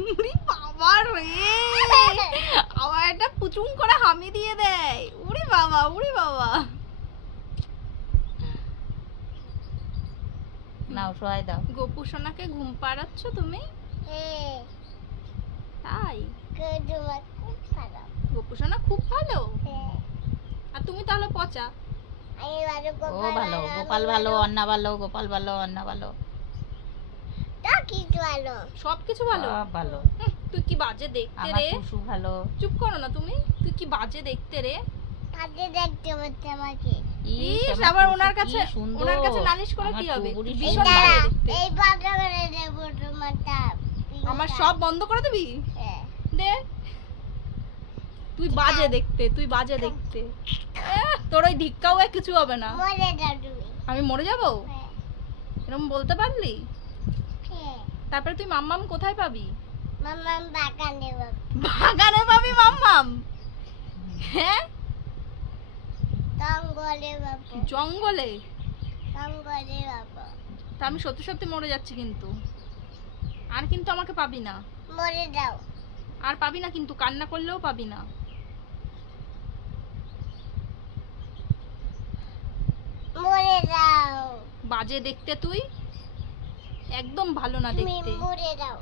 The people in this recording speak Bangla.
উরি বাবা রে, আমার একটা পুচুং করে হামি দিয়ে দেয়। উরি বাবা, উরি বাবা। নাও শোয়াই দাও। গোপু সোনাকে ঘুম পাড়াচ্ছ তুমি? তাই? গোপু সোনা খুব ভালো। আর তুমি তাহলে পচা। ও ভালো, গোপাল ভালো, অন্না ভালো, গোপাল ভালো, অন্না ভালো, সবকিছু ভালো। সব ভালো। তুই কি বাজে দেখতে আমার রে। টুসু ভালো। চুপ করো না তুমি, তুই কি বাজে দেখতে রে। ইস, আবার ওনার কাছে নালিশ করে কি হবে? ভীষণ বাজে দেখতে। আমার সব বন্ধ করে দিবি? দে। তুই বাজে দেখতে, তুই বাজে দেখতে। তোর ওই ধিক্কাও কিছু হবে না। আমি মরে যাব? এরকম বলতে পারলি? তারপরে তুই মাম্মাম কোথায় পাবি? বাগানে পাবি মাম্মাম? হ্যাঁ, জঙ্গলে? তা আমি সত্যি সত্যি মরে যাচ্ছি কিন্তু। আর কিন্তু আমাকে পাবি না। মরে যাও। আর পাবি না কিন্তু, কান্না করলেও পাবি না। মরে যাও। বাজে দেখতে তুই, একদম ভালো না তুমি দেখতে। মরে যাও।